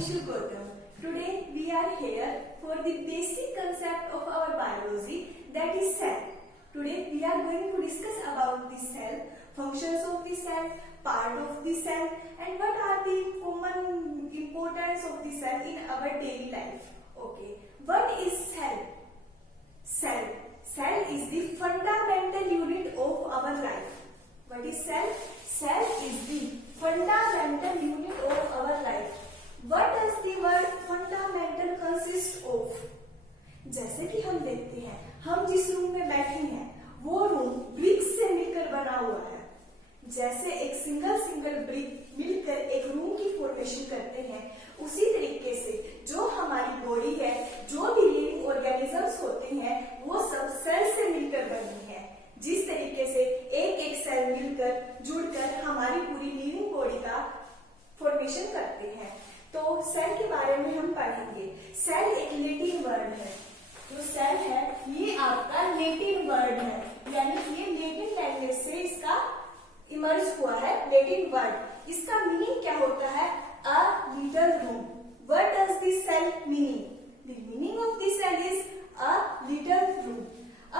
Ishu Gautam. Today we are here for the basic concept of our biology, that is cell. Today we are going to discuss about the cell, functions of the cell, part of the cell, and what are the common importance of the cell in our daily life. Okay, what is cell? Cell is the fundamental unit of our life. What is cell? Cell is the fundamental unit of our life. What does the word fundamental consist of? जैसे कि हम देखते हैं, हम जिस room में बैठे हैं वो रूम ब्रिक्स से मिलकर बना हुआ है। जैसे एक सिंगल ब्रिक मिलकर एक रूम की फॉर्मेशन करते हैं, उसी तरीके से जो हमारी बॉडी है, जो भी लिविंग ऑर्गेनिजम्स होते हैं, वो सब सेल से मिलकर बनी है। जिस तरीके से एक सेल मिलकर जुड़कर हमारी पूरी लिविंग बॉडी का फॉर्मेशन करते हैं। तो सेल के बारे में हम पढ़ेंगे। सेल एक लैटिन वर्ड है। जो सेल है ये आपका लैटिन वर्ड है, यानी कि ये लैटिन लैंग्वेज से इसका इमर्ज हुआ है, लैटिन वर्ड। इसका मीनिंग क्या होता है? A little room. What does this cell meaning? The meaning of this cell is a little room.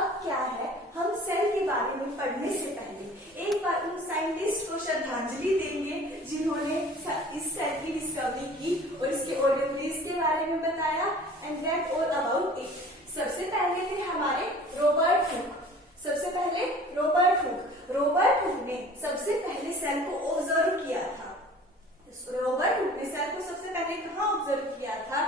अब क्या है, हम सेल के बारे में पढ़ने से पहले एक बार उन साइंटिस्ट को श्रद्धांजलि देंगे जिन्होंने इस सेल की डिस्कवरी की और इसके ऑर्गेनेलिज के बारे में बताया, and that all about it. सबसे पहले थे हमारे रॉबर्ट हुक। रॉबर्ट हुक ने सबसे पहले सेल को ऑब्जर्व किया था। रॉबर्ट हुक ने सेल को सबसे पहले कहाँ ऑब्जर्व किया था?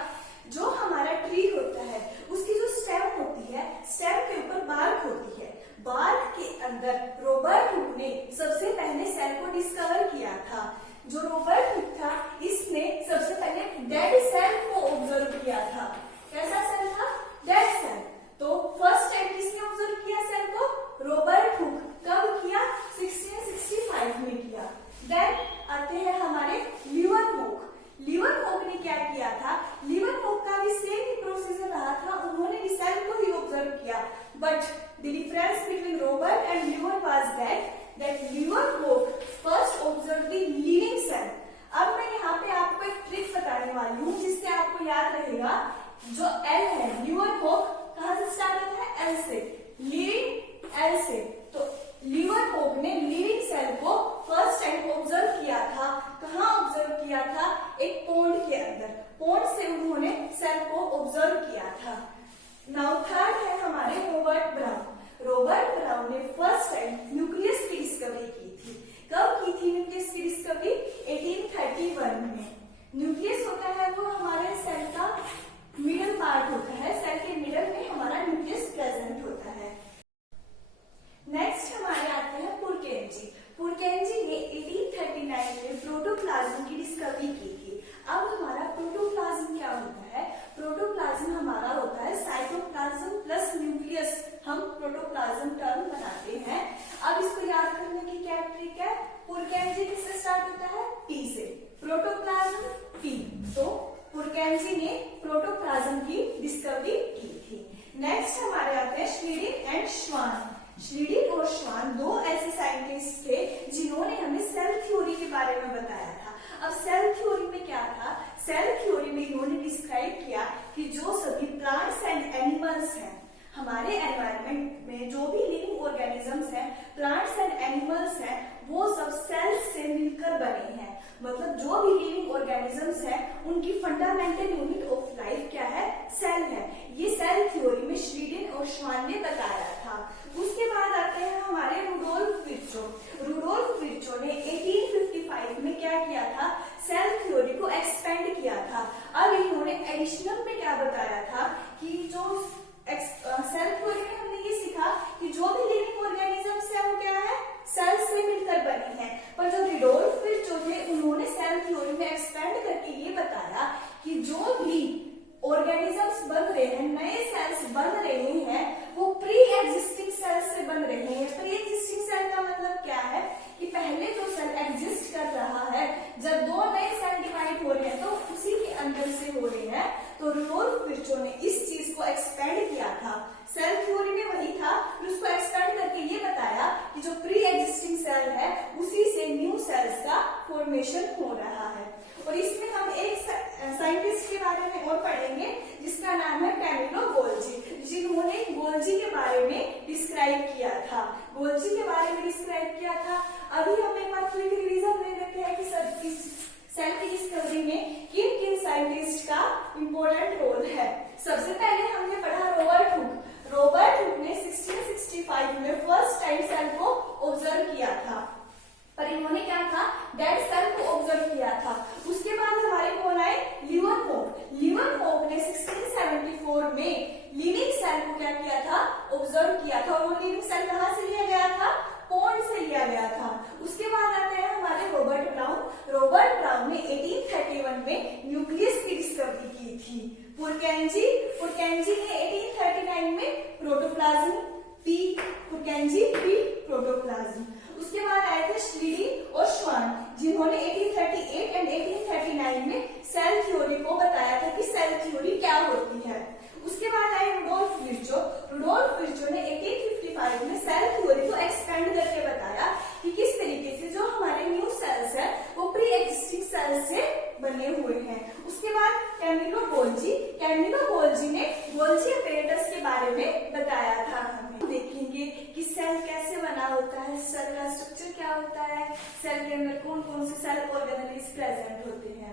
जो हमारा ट्री होता है उसकी जो स्टेम होती है, स्टेम के ऊपर बार्क होती है। बार्क के अंदर रॉबर्ट हुक ने सबसे पहले सेल को डिस्कवर किया था। जो रॉबर्ट हुक था, इसने सबसे पहले डेड सेल को ऑब्जर्व किया था। कैसा सेल था? Dead cell. तो फर्स्ट टाइम किसने ऑब्जर्व किया सेल को? Robert Hooke. कब किया? 1665 में किया। देन आते हैं हमारे लीवनहोक। लीवनहोक ने क्या किया था? लीवनहोक का भी सेम ही प्रोसीजर रहा था, उन्होंने भी सेल को ही ऑब्जर्व किया, but the difference between Robert and Leeuwen was that Leeuwenhoek first observe the living cell. अब मैं यहाँ पे आपको एक ट्रिक बताने वाली हूँ जिससे आपको याद रहेगा। जो एल है, लीवनहोक कहाँ से स्टार्ट होता है? एल से। लिविंग एल से। तो लीवनहोक ने लिविंग सेल को फर्स्ट टाइम ऑब्जर्व किया था। कहाँ ऑब्जर्व किया था? एक पोंड के अंदर। पोंड से उन्होंने सेल को ऑब्जर्व किया था। नाउ थर्ड है हमारे रॉबर्ट ब्राउन। रॉबर्ट ब्राउन ने फर्स्ट टाइम न्यूक्लियस की डिस्कवरी की थी। कब की थी न्यूक्लियस की डिस्कवरी? 1831 में। न्यूक्लियस होता है वो हमारे सेल का मिडल पार्ट होता है। सेल के मिडल में हमारा न्यूक्लियस प्रेजेंट होता है। नेक्स्ट हमारे आते हैं पुरकेनजी। पुरकेनजी ने 1839 में प्रोटोप्लाज्म की डिस्कवरी की थी। अब हमारा प्रोटोप्लाज्म क्या होता है? प्रोटोप्लाज्म हमारा होता है साइटोप्लाज्म प्लस न्यूक्लियस। हम प्रोटोप्लाज्म टर्म बनाते हैं। अब इसको याद करने की क्या ट्रिक है? पुरकेनजी किससे स्टार्ट होता है? पी से। Protoplasm P. तो पुरकेनजी ने प्रोटोप्लाज्म की डिस्कवरी की थी। नेक्स्ट हमारे आते हैं श्लीडिंग एंड श्वान। श्लीडिंग और श्वान दो ऐसे साइंटिस्ट थे जिन्होंने हमें सेल थ्योरी के बारे में बताया था। अब सेल थ्योरी में क्या था? सेल थ्योरी में इन्होंने डिस्क्राइब किया कि जो सभी प्लांट्स एंड एनिमल्स हैं, हमारे एनवायरनमेंट में जो भी लिविंग ऑर्गेनिजम्स हैं, प्लांट्स एंड एनिमल्स हैं, वो सब सेल्स से मिलकर बने हैं। मतलब जो भी लिविंग ऑर्गेनिजम्स हैं उनकी फंडामेंटल यूनिट ऑफ लाइफ क्या है? सेल है। ये सेल थ्योरी में श्लीडिंग और श्वान ने बताया था। उसके बाद आते हैं हमारे रुडोल्फ विर्चो। रुडोल्फ विर्चो ने 1855 में क्या किया था? सेल थ्योरी को एक्सपेंड किया था। अब इन्होंने एडिशनल में क्या बताया था कि जो सेल थ्योरी में हमने ये सीखा कि जो भी लिविंग ऑर्गेनिजम्स है वो क्या है? सेल से मिलकर बनी है। पर जो रुडोल्फ विर्चो थे उन्होंने सेल थ्योरी में एक्सपेंड करके ये बताया कि जो भी ऑर्गेनिजम्स बन रहे हैं, नए सेल्स बन रहे हैं, वो प्री एग्जिस्टिंग सेल्स से बन रहे हैं। प्री एग्जिस्टिंग सेल का मतलब क्या है? कि पहले जो सेल एग्जिस्ट कर रहा है, जब दो नए सेल डिवाइड हो रहे हैं तो उसी के अंदर से हो रहे हैं। तो रुडोल्फ विर्चो ने इस चीज को एक्सपेंड किया था। सेल थ्योरी में वही था, उसको एक्सपेंड करके ये बताया कि जो प्री एग्जिस्टिंग सेल है उसी से न्यू सेल्स का फॉर्मेशन हो रहा है। और इसमें हम एक और पढ़ेंगे जिसका नाम है कैमिलो गोल्जी, जिन्होंने गोल्जी के बारे में डिस्क्राइब किया था, गोल्जी के बारे में डिस्क्राइब किया था। अभी हम एक बार क्विक रिवीजन ले लेते हैं कि सेल की डिस्कवरी में किन किन साइंटिस्ट का इंपॉर्टेंट रोल है। सबसे पहले हमने पढ़ा रॉबर्ट हुक। रॉबर्ट हुक ने 1665 में फर्स्ट टाइम सेल को ऑब्जर्व किया था, पर इन्होंने क्या था, डेड सेल को ऑब्जर्व किया था। उसके बाद हमारे कौन आए, लीवनहोक। लीवनहोक ने 1674 में लिविंग सेल को क्या किया था, ऑब्जर्व किया था। और वो लिविंग सेल कहाँ से लिया गया था, पॉन्ड से लिया गया था। उसके बाद आते हैं हमारे रॉबर्ट ब्राउन। रॉबर्ट ब्राउन ने 1831 में न्यूक्लियस की डिस्कवरी की थी। पुरकेंजी ने 1839 में प्रोटोप्लाज्म, पुरकेंजी प्रोटोप्लाज्म। उसके बाद आए थे श्रीडी और श्वान, जिन्होंने 1838 एंड 1839 में सेल थ्योरी को बताया था कि सेल थ्योरी क्या होती है। उसके बाद आए रुडोल्फ विर्चो। रुडोल्फ विर्चो ने 1855 में सेल थ्योरी को एक्सपेंड करके बताया कि किस तरीके से जो हमारे न्यू सेल्स है वो प्री एग्जिस्टिंग सेल्स से बने हुए हैं। उसके बाद कैमिलो गोल्जी ने गोल्जी अपैरेटस के बारे में बताया था। हमें देखेंगे कि सेल कैसे बना होता है, सेल का स्ट्रक्चर क्या होता है, सेल के अंदर कौन कौन से सेल ऑर्गेनेल्स प्रेजेंट होते हैं।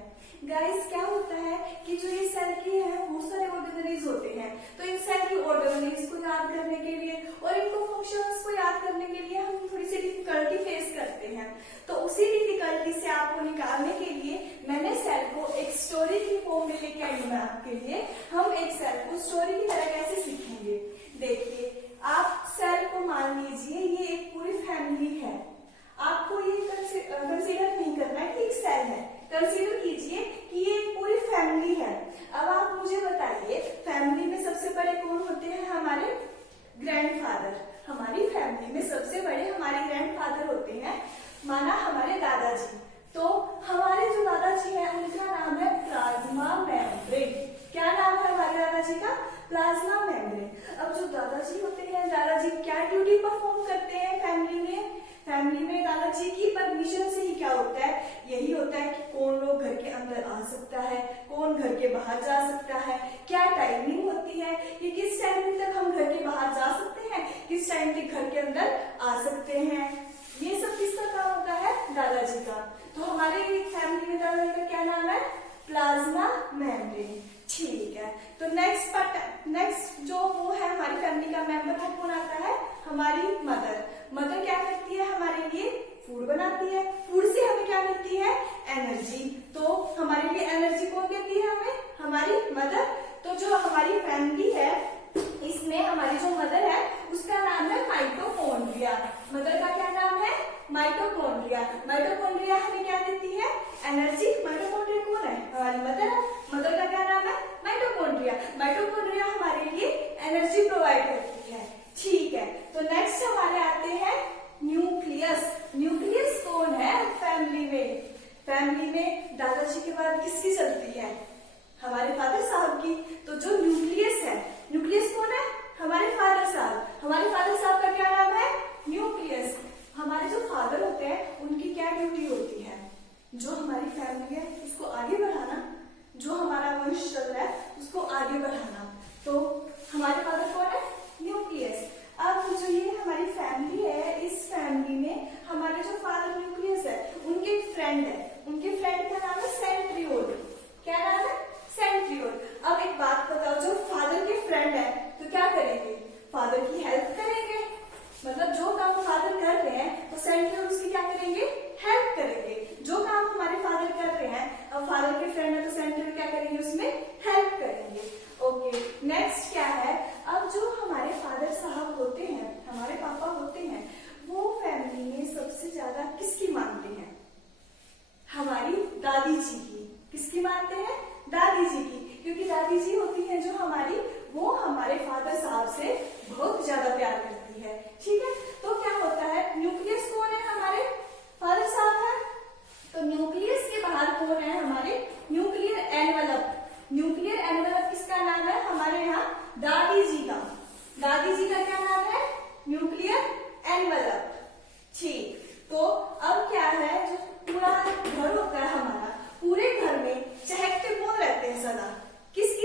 गाइस क्या होता है कि जो ये सेल की है बहुत सारे ऑर्गेनेल्स होते हैं, तो इन सेल की ऑर्गेनेल्स को याद करने के लिए और इनको फंक्शंस को याद करने के लिए हम थोड़ी सी डिफिकल्टी फेस करते हैं। तो उसी डिफिकल्टी से आपको निकालने के लिए मैंने सेल को एक स्टोरी की फॉर्म में लेके आई हूँ। आपके लिए हम एक सेल को स्टोरी की तरह कैसे सीखेंगे। देखिए, आप सेल को मान लीजिए ये एक पूरी फैमिली है। आपको ये कंसीडर नहीं करना है कि एक सेल है, कंसीडर कीजिए कि ये एक पूरी फैमिली है। अब आप मुझे बताइए, फैमिली में सबसे बड़े कौन होते हैं, हमारे ग्रैंडफादर। हमारी फैमिली में सबसे बड़े हमारे ग्रैंडफादर होते हैं, माना हमारे दादाजी। तो हमारे जो दादाजी हैं उनका नाम है प्लाज्मा मेम्ब्रेन। क्या नाम है हमारे दादाजी का, प्लाज्मा मेम्ब्रेन। अब जो दादाजी होते हैं, दादाजी क्या ड्यूटी परफॉर्म करते हैं फैमिली में, फैमिली में दादाजी की परमिशन से ही क्या होता है, यही होता है कि कौन लोग घर के अंदर आ सकता है, कौन घर के बाहर जा सकता है, क्या टाइमिंग होती है कि किस टाइम तक हम घर के बाहर जा सकते हैं, किस टाइम तक घर के अंदर आ सकते हैं। ये सब किसका काम होता है, दादाजी का। तो हमारे फैमिली में दादाजी का क्या नाम है, प्लाज्मा मेम्ब्रेन। ठीक है, तो नेक्स्ट जो वो है हमारी फैमिली का मेंबर, वो कौन आता है, हमारी मदर। मदर क्या करती है, हमारे लिए फूड बनाती है। फूड से हमें क्या मिलती है, एनर्जी। तो हमारे लिए एनर्जी कौन देती है हमें, हमारी मदर। तो जो हमारी फैमिली है इसमें हमारी जो मदर है उसका नाम है माइटोकॉन्ड्रिया। मदर का क्या नाम है, माइटोकॉन्ड्रिया। माइटोकॉन्ड्रिया हमें क्या देती है, एनर्जी। माइटोकॉन्ड्रिया कौन है, हमारी मदर है। मदर का क्या नाम है, माइटोकॉन्ड्रिया। माइटोकॉन्ड्रिया हमारे लिए एनर्जी प्रोवाइड करती है। ठीक है, तो नेक्स्ट हमारे आते हैं न्यूक्लियस। न्यूक्लियस कौन है फैमिली में, फैमिली में दादाजी के बाद किसकी चलती है, हमारे फादर साहब की। तो जो न्यूक्लियस है, न्यूक्लियस कौन है, हमारे फादर साहब। हमारे फादर साहब का क्या नाम है, न्यूक्लियस। हमारे जो फादर होते हैं उनकी क्या ड्यूटी होती है, जो हमारी फैमिली है उसको आगे बढ़ाना, जो हमारा वंश चल रहा है उसको आगे बढ़ाना। तो हमारे फादर कौन है, न्यूक्लियस। अब जो ये हमारी फैमिली है, इस फैमिली में हमारे जो फादर न्यूक्लियस है उनके एक फ्रेंड है, उनके फ्रेंड का नाम है सेंट्रियोल। क्या नाम है, सेंट्रियोल। अब एक बात बताओ, जो फादर के फ्रेंड है तो क्या करेंगे, फादर की हेल्प करेंगे। मतलब जो काम फादर कर रहे हैं तो सेंट्रियोल उसकी क्या करेंगे, हेल्प करेंगे। जो काम हमारे फादर कर रहे हैं, अब फादर के फ्रेंड है तो सेंट्रियोल क्या करेंगे, उसमें हेल्प करेंगे। ओके, नेक्स्ट क्या है, अब जो हमारे फादर साहब होते हैं, हमारे पापा होते हैं, वो फैमिली में सबसे ज्यादा किसकी मानते हैं, हमारी दादी जी की। किसकी मानते हैं, दादी जी की, क्योंकि दादी जी होती हैं जो हमारी, वो हमारे फादर साहब से बहुत ज्यादा प्यार करती है। ठीक है, तो क्या होता है, न्यूक्लियस कौन है, हमारे फादर साहब है। तो न्यूक्लियस के बाहर कौन है, हमारे न्यूक्लियर एनवेलप। न्यूक्लियर एनवेलप किसका नाम है, हमारे यहाँ दादी जी का। दादी जी का क्या नाम है, न्यूक्लियर एनवेलप। ठीक, तो अब क्या है, जो पूरा घर होता है हमारा, पूरे घर में चहकते कौन रहते हैं सदा, किसकी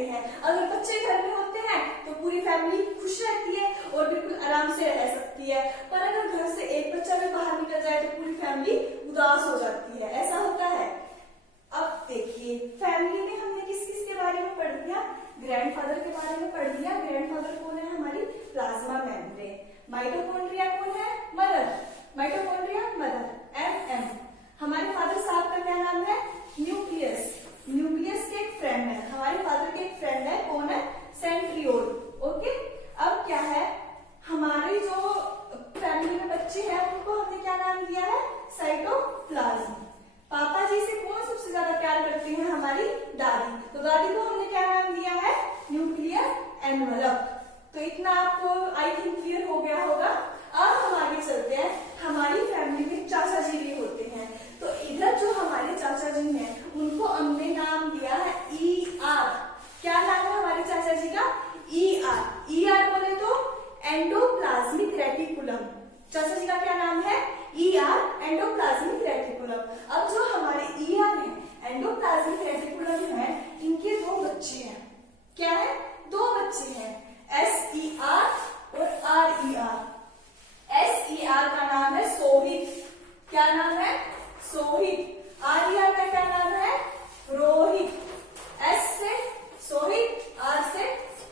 रहते हैं। अगर बच्चे घर में होते हैं तो पूरी फैमिली खुश रहती है और बिल्कुल आराम से रह सकती है, पर अगर घर से एक बच्चा भी बाहर निकल जाए तो पूरी फैमिली उदास हो जाती है, ऐसा होता है। अब देखिए फैमिली में हमने किस किस के बारे में पढ़ लिया, ग्रैंडफादर के बारे में पढ़ लिया। ग्रैंडफादर कौन है, हमारी प्लाज्मा मेम्ब्रेन। माइटोकॉन्ड्रिया कौन है, मदर, माइटोकॉन्ड्रिया मदर एम। हमारे फादर साहब का क्या नाम है, न्यूक्लियस। न्यूक्लियस के एक फ्रेंड है, हमारे फादर के एक फ्रेंड है, कौन है, सेंट्रियोल। ओके, अब क्या है, हमारे जो फैमिली में बच्चे हैं उनको हमने क्या नाम दिया है, साइटोप्लाज्म। पापा जी से कौन सबसे ज्यादा प्यार करती है, हमारी दादी, तो दादी को हमने क्या नाम दिया है, न्यूक्लियर एनवलप। तो इतना आपको आई थिंक क्लियर हो गया होगा। अब हम आगे चलते हैं, हमारी फैमिली में चाचा जी भी होते हैं। तो इधर जो हमारे चाचा जी हैं उनको हमने नाम दिया है ER। क्या नाम है हमारे चाचा जी का, ER बोले तो एंडोप्लाज्मिक रेटिकुलम। चाचा जी का क्या नाम है, ER एंडोप्लाज्मिक रेटिकुलम। अब जो हमारे ER है एंडोप्लाज्मिक रेटिकुलम है, इनके दो बच्चे हैं। क्या है, दो बच्चे हैं, SER और RER। SER का नाम है सोहित। क्या नाम है, सोहित। RER का क्या नाम है, रोहित। S से सोहित, R से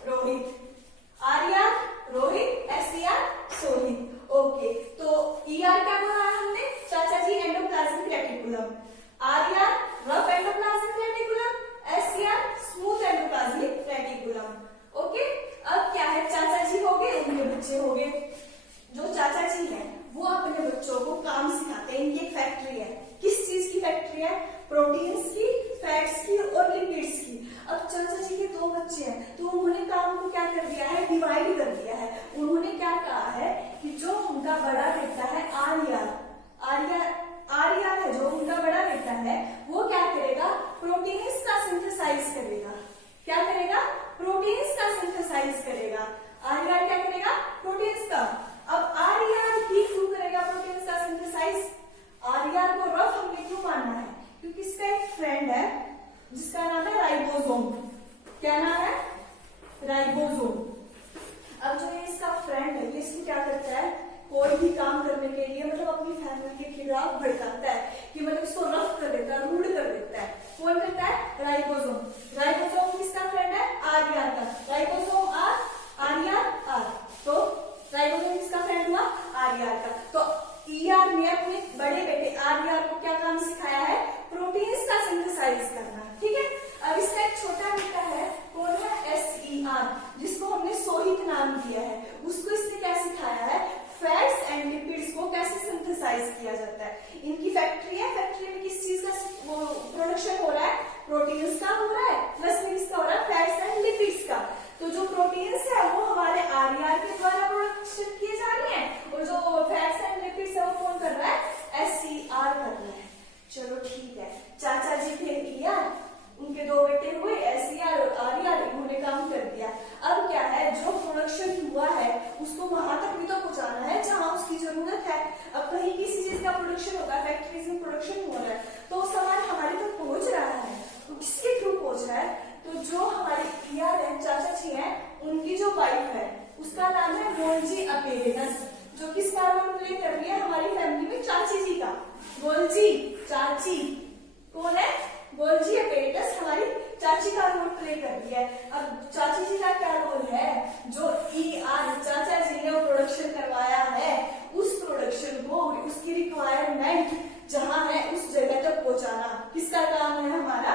Rohit. RER Rohit, SER Sohit. Okay, तो ER क्या बोला हमने, चाचा जी endoplasmic reticulum. RER rough endoplasmic reticulum, SER smooth endoplasmic reticulum. Okay, अब क्या है, चाचा जी हो गए, उनके बच्चे हो गए। जो चाचा जी हैं वो अपने बच्चों को काम सिखाते हैं। इनकी एक फैक्ट्री है, किस चीज की फैक्ट्री है, प्रोटीन्स की, फैट्स की और लिपिड्स की। अब चाचा जी के दो बच्चे हैं तो उन्होंने काम को क्या कर दिया है, डिवाइड कर दिया है। उन्होंने क्या कहा है कि जो उनका बड़ा बेटा है आर्यन है, जो उनका बड़ा बेटा है वो क्या करेगा, प्रोटीन्स का सिंथेसाइज करेगा। क्या करेगा, प्रोटीन्स का सिंथेसाइज करेगा। आर्यन क्या करेगा, प्रोटीन्स का। अब आर्यन ही क्यों करेगा प्रोटीन्स का सिंथेसाइज, आर्यन को रफ हमने क्यों मानना है, क्योंकि इसका एक फ्रेंड है जिसका नाम है राइबोसोम। क्या नाम है, राइबोसोम। अब जो ये इसका फ्रेंड है ये इसको क्या करता है, कोई भी काम करने के लिए मतलब अपनी फैमिली के खिलाफ भड़काता है, कि मतलब इसको रफ कर देता है, रूड कर देता है। कौन करता है, राइबोसोम। राइबोसोम किसका फ्रेंड है, आर्यन का। राइबोसोम आर्यन आर, तो राइबोसोम किसका फ्रेंड हुआ, आर्यन का। तो ER ने अपने बड़े बेटे आर्यन को क्या काम सिखाया है, प्रोटीन्स का सिंथेसाइज करना। ठीक है, अब इसका एक छोटा बेटा है, कौन है, SER, जिसको हमने सोहित नाम दिया है। उसको इसने क्या सिखाया है, फैट्स एंड लिपिड्स को कैसे सिंथेसाइज किया जाता है। इनकी फैक्ट्री है, फैक्ट्री में किस चीज का प्रोडक्शन हो रहा है, प्रोटीन्स का हो रहा है, प्लस में किसका हो रहा है, फैट्स एंड लिपिड्स का। तो जो प्रोटीन्स है वो हमारे आर्यन के द्वारा प्रोडक्शन किए जा रहे हैं, और जो फैट्स एंड लिपिड्स है वो कौन कर रहा है, SER कर रहा है। चलो ठीक है, चाचा जी थे ER, उनके दो बेटे हुए SER और आर्यन, इन्होंने काम कर दिया। अब क्या है, जो प्रोडक्शन हुआ है उसको वहां तक भी तो पहुंचाना है जहां उसकी जरूरत है। अब कहीं किसी चीज का प्रोडक्शन होगा, फैक्ट्रीज में प्रोडक्शन हो रहा है, तो सामान हमारे तक पहुंच रहा है, तो किसके थ्रू पहुंच रहा है, तो जो हमारे ER है, चाचा जी हैं, उनकी जो वाइफ है उसका नाम है गोल्जी अपेरेनस, जो किसका रोल प्ले कर रही है हमारी फैमिली में, चाची जी का। गोल्जी चाची कौन है, गोल्जी अपेरेनस हमारी चाची का रोल प्ले कर रही है। अब चाची जी का क्या रोल है, जो ER चाचा जी ने प्रोडक्शन करवाया है, उस प्रोडक्शन को, उसकी रिक्वायरमेंट जहां है उस जगह तक पहुंचाना किसका काम है, हमारा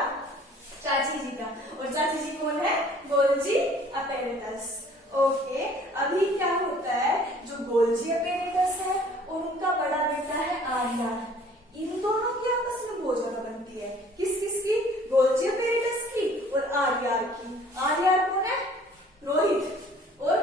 चाची जी का। और चाची जी कौन है, गोल्जी अपेरेनस। ओके, अभी क्या होता है, जो गोल्जी अपेरेनस है और उनका बड़ा बेटा है आर्यन, इन दोनों की आपस में बहुत ज्यादा बनती है। किस किस की, गोल्जी अपेरेनस की और आर्यन की। आर्यन कौन है, रोहित, और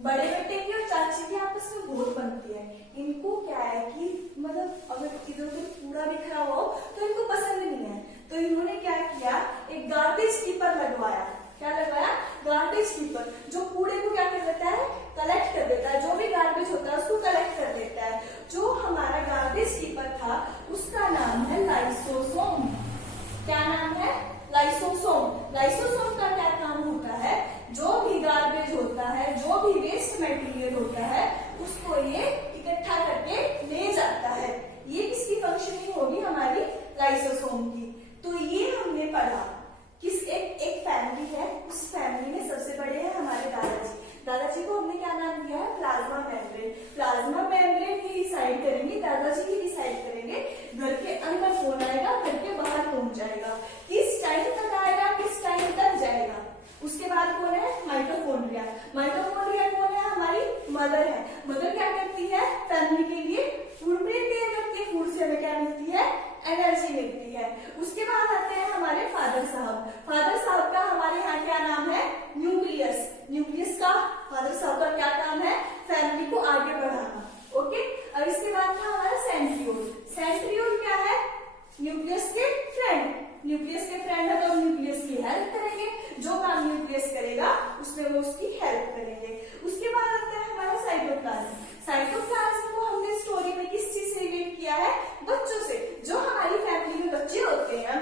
बड़े बेटे की और चाची की आपस में बहुत बनती है। इनको क्या है कि मतलब अगर इधर उधर कूड़ा बिखरा हो तो इनको पसंद नहीं है, तो इन्होंने क्या किया, एक गार्बेज कीपर लगवाया। क्या लगवाया, गार्बेज कीपर, जो कूड़े को क्या कर देता है, कलेक्ट कर देता है, जो भी गार्बेज होता है उसको कलेक्ट कर देता है। जो हमारा गार्बेज कीपर था उसका नाम है लाइसोसोम। क्या नाम है, लाइसोसोम। लाइसोसोम का क्या काम भी वेस्ट मटेरियल होता है उसको ये इकट्ठा करके ले जाता है। ये किसकी फंक्शनिंग होगी, हमारी लाइसोसोम की। तो ये हमने पढ़ा किस एक फैमिली है, उस फैमिली में सबसे बड़े हैं हमारे दादाजी। दादाजी को हमने क्या नाम दिया है, प्लाज्मा मेम्ब्रेन। प्लाज्मा मेम्ब्रेन ही डिसाइड करेंगे, दादाजी ही डिसाइड करेंगे घर के अंदर कौन आएगा, घर के बाहर कौन जाएगा, किस टाइम तक आएगा, किस टाइम तक जाएगा। उसके बाद कौन है, माइटोकॉन्ड्रिया। माइटोकॉन्ड्रिया कौन है, हमारी मदर है। मदर क्या करती है, फैमिली के लिए फूड प्रिपेयर करती है, फूड से हमें क्या मिलती है, एनर्जी मिलती है। उसके बाद आते हैं हमारे फादर साहब। फादर साहब का हमारे यहाँ क्या नाम है, न्यूक्लियस। न्यूक्लियस का फादर साहब का क्या काम है, फैमिली को आगे बढ़ाना। ओके, अब इसके बाद था हमारा सेंट्रियोल। सेंट्रियोल क्या है, न्यूक्लियस के फ्रेंड। न्यूक्लियस के फ्रेंड है तो न्यूक्लियस की हेल्प करेंगे, जो काम न्यूक्लियस करेगा उसमें वो उसकी हेल्प करेंगे। उसके बाद आता है हमारा साइटोप्लाज्म। साइटोप्लाज्म को हमने स्टोरी में किस चीज से रिलेट किया है, बच्चों से। जो हमारी फैमिली में बच्चे होते हैं,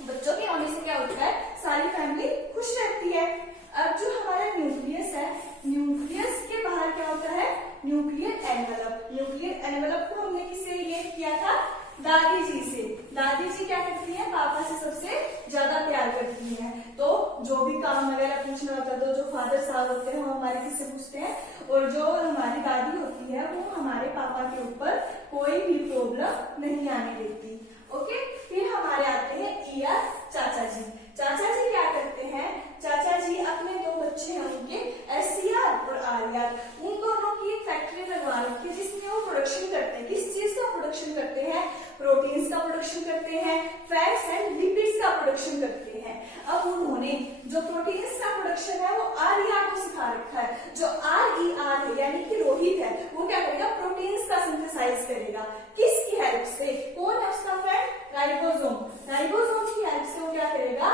बच्चों के होने से क्या होता है, सारी फैमिली खुश रहती है। अब जो हमारा न्यूक्लियस है, न्यूक्लियस के बाहर क्या होता है, न्यूक्लियर एनवेलप। न्यूक्लियर एनवेलप को हमने किससे रिलेट किया था, दादी जी से। दादी जी क्या करती है, पापा से सबसे ज्यादा प्यार करती हैं। तो जो भी काम वगैरह पूछना होता है तो जो फादर साहब होते हैं वो हमारे किससे पूछते हैं, और जो हमारी दादी होती है वो हमारे पापा के ऊपर कोई भी प्रॉब्लम नहीं आने देती। ओके, फिर हमारे आते हैं ईआर चाचा जी। चाचा जी क्या करते हैं, चाचा जी अपने दो बच्चे हैं उनके, एससीआर और आरआर, उन दोनों की एक फैक्ट्री लगवा रखी है जिसमें वो प्रोडक्शन करते हैं। किस चीज का प्रोडक्शन करते हैं, प्रोटीन्स का प्रोडक्शन करते हैं, फैट्स एंड लिपिड्स का प्रोडक्शन करते हैं। अब उन्होंने जो प्रोटीन्स का प्रोडक्शन है वो आरईआर को सिखा रखा है। जो आरईआर है यानी कि रोहित है, वो क्या करेगा, प्रोटीन्स का सिंथेसाइज करेगा। किसकी हेल्प से, कौन है उसका फ्रेंड, राइबोसोम। राइबोसोम की हेल्प से वो क्या करेगा,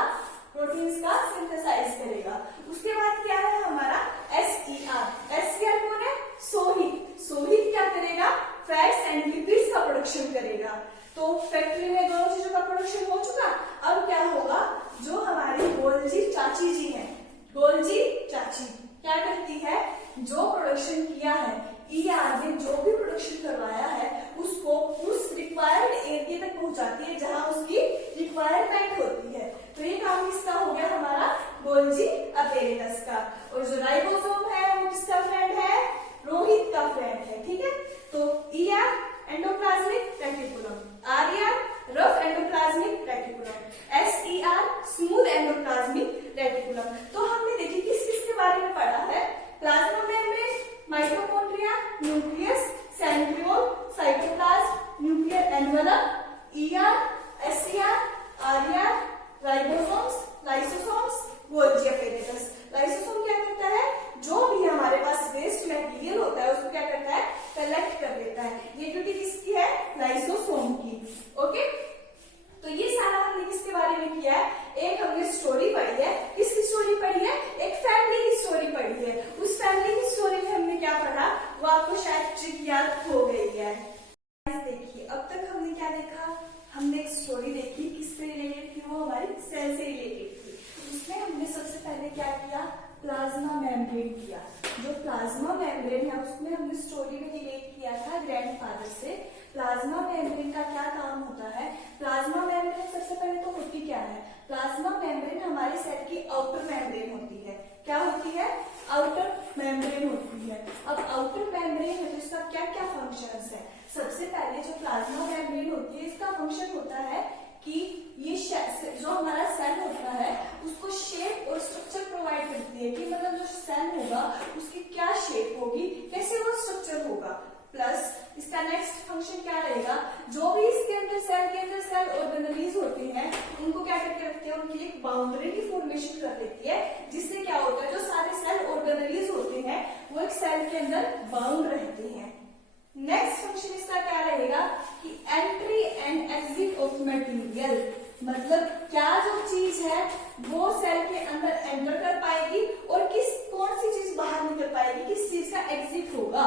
प्रोटीन्स का सिंथेसाइज करेगा। उसके बाद क्या है हमारा एसईआर। एसईआर कौन है, सोहित। सोहित क्या करेगा, फैट्स एंड लिपिड्स का प्रोडक्शन करेगा। तो फैक्ट्री में दोनों चीजों का प्रोडक्शन हो चुका। अब क्या होगा, जो हमारी गोल्जी चाची जी हैं, गोल्जी चाची क्या करती है, जो प्रोडक्शन किया है, ईआर ने जो भी प्रोडक्शन करवाया है उसको उस रिक्वायर्ड एरिया तक पहुंचाती है जहां उसकी रिक्वायरमेंट होती है। तो ये काम किसका हो गया, हमारा गोल्जी अपैरेटस का। और जो राइबोसोम है वो किसका फ्रेंड है, रोहित का फ्रेंड है। ठीक है, तो ER endoplasmic reticulum, RER rough endoplasmic reticulum, SER smooth endoplasmic reticulum. तो हमने देखिए किस किस के बारे में पढ़ा है, plasma membrane, mitochondria, nucleus, centriole, cytoplasm, nuclear envelope, ER, SER, RER, ribosomes, lysosomes, Golgi apparatus. Lysosome क्या करता है, जो भी हमारे पास वेस्ट मटेरियल होता है उसको क्या करता है, कलेक्ट कर लेता है। ये ड्यूटी किसकी है, लाइसोसोम की। ओके, तो ये सारा हमने किसके बारे में किया है, एक हमने स्टोरी पढ़ी है। किसकी स्टोरी पढ़ी है, एक फैमिली की स्टोरी पढ़ी है। उस फैमिली की स्टोरी में हमने क्या पढ़ा वो आपको शायद ट्रिक याद हो गई है। देखिए अब तक हमने क्या देखा, हमने एक स्टोरी देखी, किससे रिलेटेड थी, वो हमारी सेल से रिलेटेड थी। उसमें हमने सबसे पहले क्या किया, प्लाज्मा मेम्ब्रेन किया। जो प्लाज्मा मेम्ब्रेन है उसमें हमने स्टोरी में रिलेट किया था ग्रैंडफादर से। प्लाज्मा मेम्ब्रेन का क्या काम होता है, प्लाज्मा मेम्ब्रेन सबसे पहले तो होती क्या है, प्लाज्मा मेम्ब्रेन हमारे सेल की आउटर मेम्ब्रेन होती है। क्या होती है, आउटर मेम्ब्रेन होती है। अब आउटर मेम्ब्रेन है तो इसका क्या क्या फंक्शंस है, सबसे पहले जो प्लाज्मा मेम्ब्रेन होती है इसका फंक्शन होता है कि ये जो हमारा सेल होता है उसको शेप और स्ट्रक्चर प्रोवाइड करती है, कि मतलब जो सेल होगा उसकी क्या शेप होगी, कैसे वो स्ट्रक्चर होगा। प्लस इसका नेक्स्ट फंक्शन क्या रहेगा, जो भी इसके अंदर सेल ऑर्गेनेलिज होते हैं उनको क्या करके रखते हैं, उनकी एक बाउंड्री की फॉर्मेशन कर देती है, जिससे क्या होता है जो सारे सेल ऑर्गेनेलिज होते हैं वो एक सेल के अंदर बाउंड रहते हैं। नेक्स्ट फंक्शन इसका क्या रहेगा कि entry and exit of material, मतलब क्या जो चीज है वो सेल के अंदर एंटर कर पाएगी और कौन सी चीज बाहर निकल पाएगी, किस चीज का एग्जिट होगा।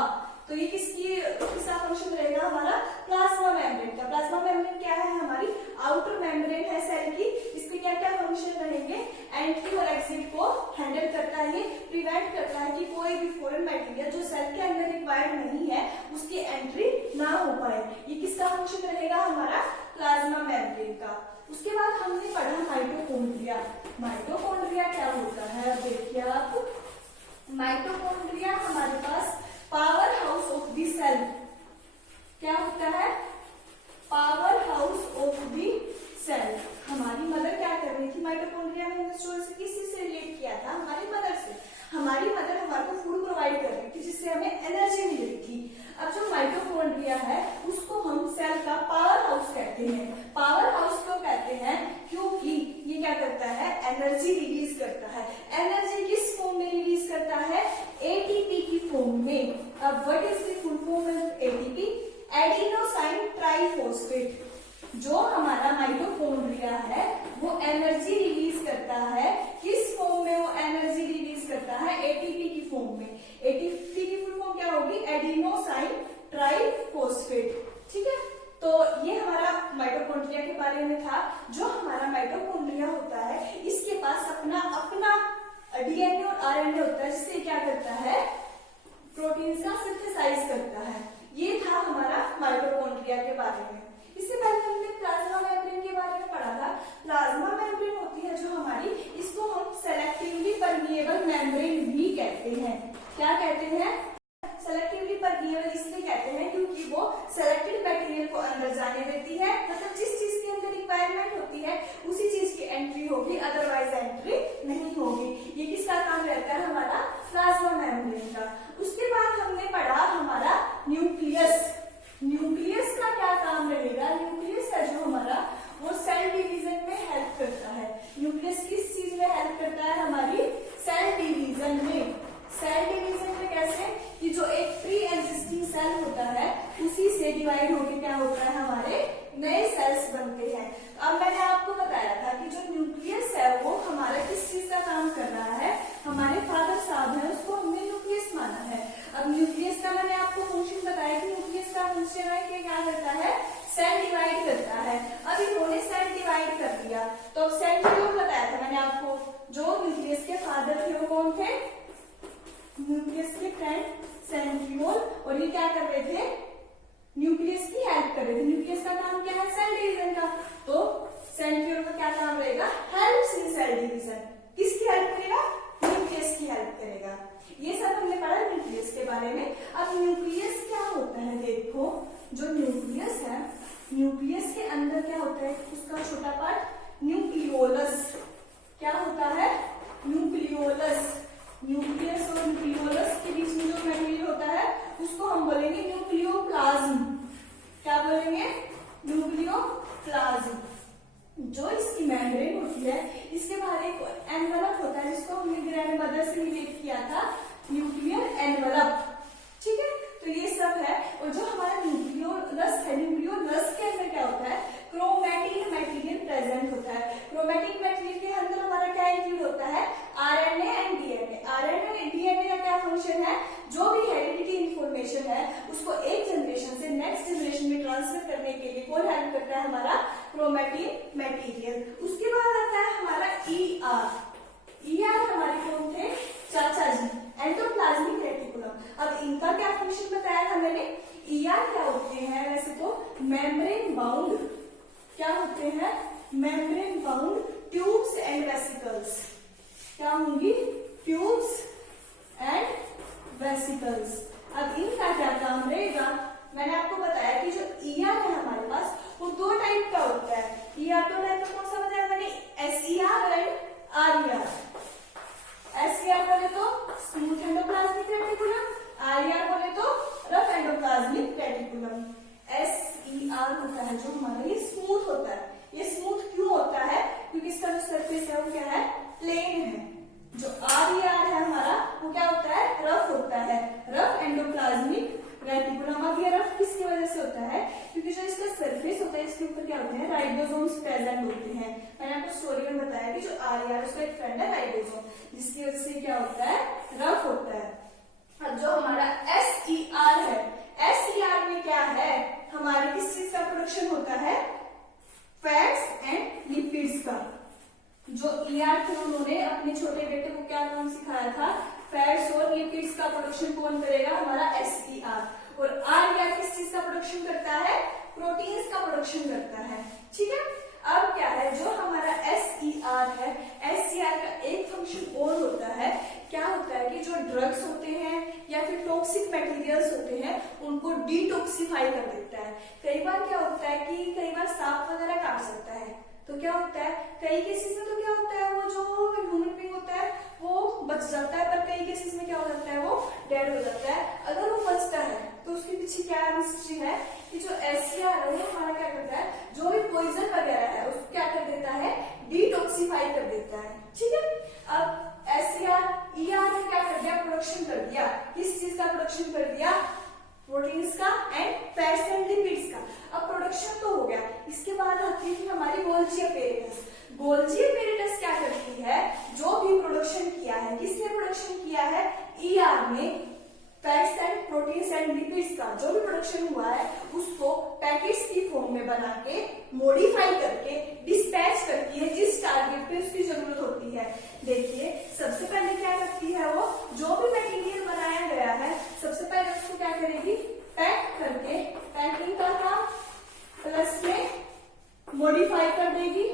तो ये किसका फंक्शन रहेगा, हमारा प्लाज्मा मेम्ब्रेन का। प्लाज्मा मेम्ब्रेन क्या है, हमारी आउटर मेम्ब्रेन है सेल की। इसके क्या क्या फंक्शन रहेंगे, एंट्री और एग्जिट को हैंडल करता है, प्रिवेंट करता है कि कोई भी फॉरेन मटेरियल जो सेल के अंदर रिक्वायर्ड नहीं है उसकी एंट्री ना हो पाए। ये किसका फंक्शन रहेगा, हमारा प्लाज्मा मेम्ब्रेन का। उसके बाद हमने पढ़ा माइटोकॉन्ड्रिया। माइटोकॉन्ड्रिया क्या होता है, अब देखिए आप, माइटोकॉन्ड्रिया हमारे पास power house of the cell क्या होता है, power house of the cell. हमारी मदर क्या कर रही थी, माइटोकॉन्ड्रिया में स्टोरी से किसी से रिलेट किया था, हमारी मदर से। हमारी मदर हमारे को फूड प्रोवाइड कर रही थी जिससे हमें एनर्जी मिल रही थी। अब जो माइटोकॉन्ड्रिया है उसको हम सेल का पावर हाउस कहते हैं। पावर हाउस क्यों कहते हैं, क्योंकि ये क्या करता है, एनर्जी रिलीज करता है। एनर्जी किस फॉर्म में रिलीज करता है, एटीपी की फॉर्म में। अब what is the full form of ATP, adenosine triphosphate. जो हमारा माइटोकॉन्ड्रिया है वो एनर्जी रिलीज करता है, किस फॉर्म में वो एनर्जी रिलीज करता है, एटीपी की फॉर्म में। एटीपी की फुल फॉर्म क्या होगी, एडिनोसाइन ट्राइफॉस्फेट। ठीक है, तो ये हमारा माइटोकॉन्ड्रिया के बारे में था। जो हमारा माइटोकॉन्ड्रिया होता है इसके पास अपना डीएनए और आरएनए होता है जिससे क्या करता है, प्रोटीन का सिंथेसाइज करता है। ये था हमारा माइटोकॉन्ड्रिया के बारे में। इससे पहले हमने प्लाज्मा मेम्ब्रेन के बारे में पढ़ा था। प्लाज्मा मेम्ब्रेन होती है जो हमारी, इसको हम सेलेक्टिवली परमिएबल मेम्ब्रेन भी कहते हैं। क्या कहते हैं, सेलेक्टिवली परमिएबल इसलिए कहते हैं क्योंकि वो सेलेक्टेड मटेरियल को अंदर जाने देती है। मतलब जिस चीज की अंदर रिक्वायरमेंट होती है उसी चीज की एंट्री होगी, अदरवाइज एंट्री नहीं होगी। ये किसका काम रहता है, हमारा प्लाज्मा मेम्ब्रेन का। उसके बाद हमने पढ़ा हमारा न्यूक्लियस। न्यूक्लियस का क्या काम रहेगा, न्यूक्लियस है जो हमारा वो सेल डिवीजन में हेल्प करता है। न्यूक्लियस किस चीज में हेल्प करता है, हमारी सेल डिवीजन में। सेल डिवीजन में कैसे, कि जो एक प्री एग्जिस्टिंग सेल होता है उसी से डिवाइड होकर क्या होता है, हमारे नए सेल्स बनते हैं। अब मैंने आपको बताया था कि जो न्यूक्लियस है वो हमारा किस चीज का काम कर रहा है, हमारे फादर साहब है उसको हमने न्यूक्लियस माना है। अब न्यूक्लियस का मैंने आपको फंक्शन बताया कि न्यूक्लियस का फंक्शन है कि क्या करता है, सेल डिवाइड करता है। अब इन्होंने सेल डिवाइड कर दिया तो सेंट्रियोल बताया था मैंने आपको, जो न्यूक्लियस के फादर थे वो कौन थे, न्यूक्लियस के फ्रेंड सेंट्रियोल। और ये क्या कर रहे थे, न्यूक्लियस की हेल्प कर रहे थे। न्यूक्लियस का काम क्या है, सेल डिवीजन का। तो सेंट्रियोल का क्या काम रहेगा, हेल्प्स इन सेल डिवीजन। किसकी हेल्प करेगा, न्यूक्लियस की हेल्प करेगा। ये सब हमने पढ़ा न्यूक्लियस के बारे में। अब न्यूक्लियस क्या होता है, देखो जो न्यूक्लियस है, न्यूक्लियस के अंदर क्या होता है, उसका छोटा पार्ट न्यूक्लियोलस। क्या होता है, न्यूक्लियोलस। न्यूक्लियस और न्यूक्लियोलस के बीच में जो मटेरियल होता है उसको हम बोलेंगे न्यूक्लियोप्लाज्म। क्या बोलेंगे, न्यूक्लियोप्लाज्म। जो इसकी मेम्ब्रेन होती है इसके बाहर एक एनवलप होता है जिसको हमने ग्रैंड मदर से रिलेट किया था, न्यूक्लियर एनवलप। ठीक है, तो ये सब है। और जो हमारा न्यूक्लियोलस है, न्यूक्लियोलस के अंदर क्या होता है, क्रोमैटिन मटेरियल प्रेजेंट होता है। क्रोमैटिन मटेरियल के अंदर हमारा क्या इंक्लूड होता है, RNA and DNA. RNA and DNA का क्या फंक्शन है, जो भी हेरिडिटी इंफॉर्मेशन है उसको एक जनरेशन से नेक्स्ट जनरेशन में ट्रांसफर करने के लिए कौन हेल्प करता है, हमारा क्रोमैटिन मटेरियल। उसके बाद आता है हमारा ईआर। ईआर हमारे कौन थे, चाचा जी, एंडोप्लाज्मिक रेटिकुलम। अब इनका क्या फंक्शन बताया था मैंने, ईआर क्या होते हैं, वैसे तो मेम्ब्रेन बाउंड, क्या होते हैं, membrane bound tubes and vesicles. क्या होंगी, ट्यूब्स एंड वेसिकल्स। अब इनका क्या काम रहेगा, मैंने आपको बताया कि जो ईआर है हमारे पास वो दो टाइप का होता है। ईआर तो टाइप का कौन सा बताया मैंने, एसईआर एंड आरईआर। एसईआर बोले तो स्मूथ एंडोप्लाज्मिक रेटिकुलम, आरईआर बोले तो रफ एंडोप्लाज्मिक रेटिकुलम। एसईआर होता है जो हमारा ये स्मूथ होता है। ये स्मूथ क्यों होता है, क्योंकि इसका जो सरफेस है वो क्या है, प्लेन है। जो आरईआर है हमारा वो क्या होता है, रफ होता है, रफ एंडोप्लाज्मिक रेटिकुलम। अब ये रफ किसकी वजह से होता है, क्योंकि जो इसका सरफेस होता है इसके ऊपर क्या होते हैं, राइबोसोम्स प्रेजेंट होते हैं। मैंने आपको स्टोरी में बताया कि जो आरईआर उसका एक फ्रेंड है राइबोसोम, जिसकी वजह से क्या होता है, रफ होता है। अब जो हमारा एसईआर है, एसईआर में क्या है, हमारे किस चीज का प्रोडक्शन होता है, फैट्स एंड लिपिड्स का। जो ईआर थे उन्होंने अपने छोटे बेटे को क्या काम सिखाया था, फैट्स और लिपिड्स का प्रोडक्शन कौन करेगा, हमारा एसईआर। और आर किस चीज का प्रोडक्शन करता है, प्रोटीन्स का प्रोडक्शन करता है। ठीक है, अब क्या है, जो हमारा एसईआर है, एसईआर का एक फंक्शन और होता है, क्या होता है कि जो ड्रग्स होते हैं या फिर टॉक्सिक मटेरियल्स होते हैं उनको डिटॉक्सिफाई कर देता है। कई बार क्या होता है कि कई बार सांप वगैरह काट सकता है, तो क्या होता है कई केसेस में, तो क्या होता है वो जो ह्यूमन बीइंग होता है वो बच जाता है, पर कई केसेस में क्या हो जाता है वो डेड हो जाता है। अगर वो बचता है तो उसके पीछे क्या हिस्ट्री है कि जो एसईआर है वो हमारा क्या करता है, जो भी पॉइजन वगैरह है उसको क्या कर देता है, डिटॉक्सिफाई कर देता है। ठीक है, अब एसईआर ईआर ने क्या कर दिया, प्रोडक्शन कर दिया, किस चीज का प्रोडक्शन कर दिया, प्रोटीन्स का एंड फैट्स एंड लिपिड्स का। अब प्रोडक्शन तो हो गया, इसके बाद आती है हमारी गोल्जी अपैरेटस। गोल्जी अपैरेटस क्या करती है, जो भी प्रोडक्शन किया है, किसने प्रोडक्शन किया है, ईआर ने, fats and proteins and lipids का जो भी प्रोडक्शन हुआ है उसको पैकेट्स की फॉर्म में बना के मॉडिफाई करके डिस्पैच करती है जिस टारगेट पे उसकी जरूरत होती है। देखिए सबसे पहले क्या करती है, वो जो भी मटेरियल बनाया गया है सबसे पहले उसको क्या करेगी, पैक करके, पैकिंग का काम प्लस में मॉडिफाई कर देगी,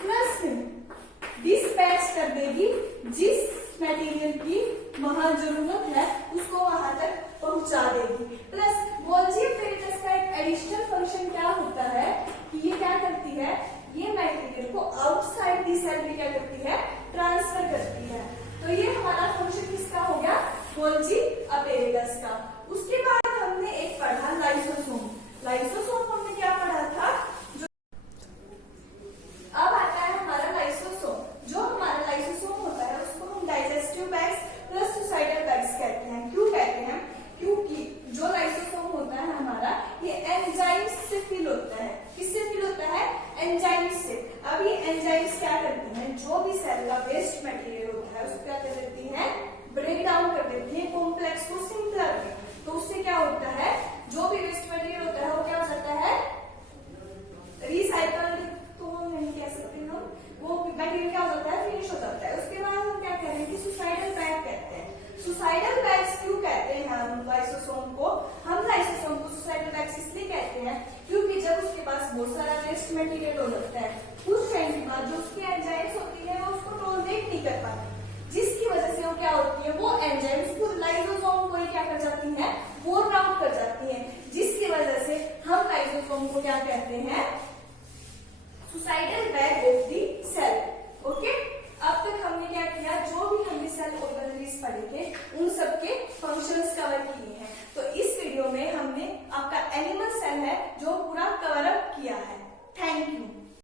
प्लस में डिस्पैच कर देगी, जिस मटेरियल की वहां जरूरत है उसको वहां तक पहुंचा देगी। प्लस गोल्जी अपैरेटस का एक एडिशनल फंक्शन क्या होता है कि ये क्या करती है, ये मटेरियल को आउटसाइड दी सेल में क्या करती है, ट्रांसफर करती है। तो ये हमारा फंक्शन किसका हो गया, गोल्जी अपैरेटस का। उसके बाद हमने एक पढ़ा लाइसोसोम। लाइसोसोम हमने क्या पढ़ा था, जो अब आता है हमारा लाइसोसोम। जो हमारा लाइसोसोम होता है उसको हम digestive bags plus suicidal bags कहते हैं। क्यों कहते हैं, क्योंकि जो लाइसोसोम होता है हमारा, ये एंजाइम्स से फिल होता है। किससे फिल होता है, एंजाइम्स से। अब ये एंजाइम्स क्या करती हैं, जो भी सेल का वेस्ट मटेरियल होता है उसको क्या कर देती हैं, ब्रेक डाउन कर देती है कॉम्प्लेक्स को सिंपलर में। तो उससे क्या होता है, जो भी वेस्ट मटेरियल होता है वो क्या हो जाता है, रिसाइकल तो नहीं कह सकते हम, वो मटेरियल क्या हो जाता है, फिनिश हो जाता है। उसके बाद हम क्या कह रहे हैं कि सुसाइडल बैग कहते हैं। सुसाइडल बैग्स क्यों कहते हैं हम लाइसोसोम को, हम लाइसोसोम को सुसाइडल बैग्स इसलिए कहते हैं क्योंकि जब उसके पास बहुत सारा वेस्ट मटेरियल हो जाता है उस टाइम के बाद जो उसकी एंजाइम्स होती है वो उसको टॉलरेट नहीं कर पाती, जिसकी वजह से वो क्या होती है, वो एंजाइम्स को लाइसोसोम को क्या कर जाती है, बोर्न आउट कर जाती है, जिसकी वजह से हम लाइसोसोम को क्या कहते हैं, सुसाइडल बैग